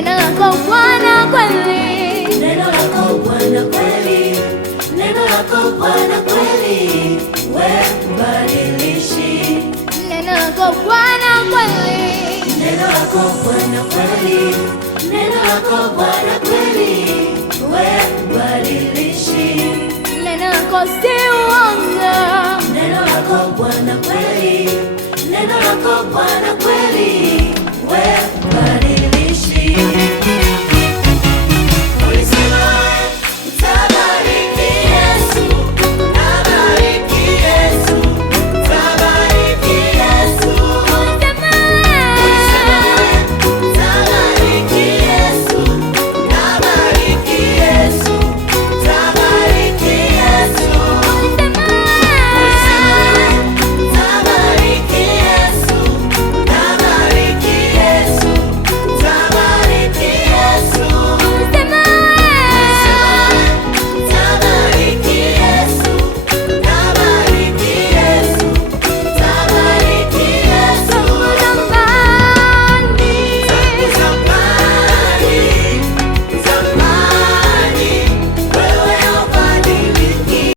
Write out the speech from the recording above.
Neno lako Bwana kweli, neno lako Bwana kweli, neno lako Bwana kweli, wewe mbadilishi. neno lako Bwana kweli, Neno lako Bwana kweli, neno lako Bwana kweli, wewe mbadilishi. neno lako si uongo, Neno lako Bwana kweli, neno lako Bwana kweli,